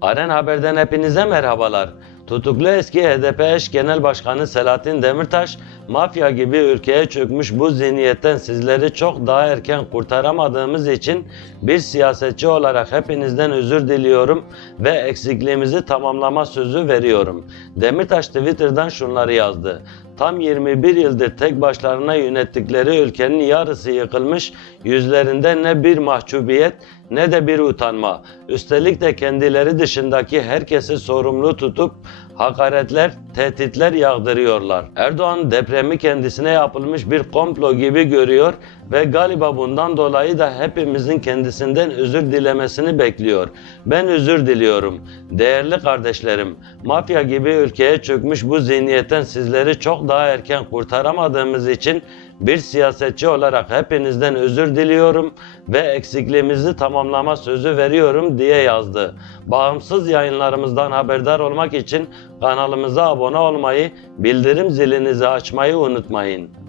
Aren Haber'den hepinize merhabalar. Tutuklu eski HDP eş genel başkanı Selahattin Demirtaş, mafya gibi ülkeye çökmüş bu zihniyetten sizleri çok daha erken kurtaramadığımız için bir siyasetçi olarak hepinizden özür diliyorum ve eksikliğimizi tamamlama sözü veriyorum. Demirtaş Twitter'dan şunları yazdı. Tam 21 yıldır tek başlarına yönettikleri ülkenin yarısı yıkılmış, yüzlerinde ne bir mahcubiyet ne de bir utanma. Üstelik de kendileri dışındaki herkesi sorumlu tutup hakaretler, tehditler yağdırıyorlar. Erdoğan depremi kendisine yapılmış bir komplo gibi görüyor ve galiba bundan dolayı da hepimizin kendisinden özür dilemesini bekliyor. Ben özür diliyorum. Değerli kardeşlerim, mafya gibi ülkeye çökmüş bu zihniyetten sizleri çok daha erken kurtaramadığımız için bir siyasetçi olarak hepinizden özür diliyorum ve eksikliğimizi tamamlama sözü veriyorum diye yazdı. Bağımsız yayınlarımızdan haberdar olmak için kanalımıza abone olmayı, bildirim zilinizi açmayı unutmayın.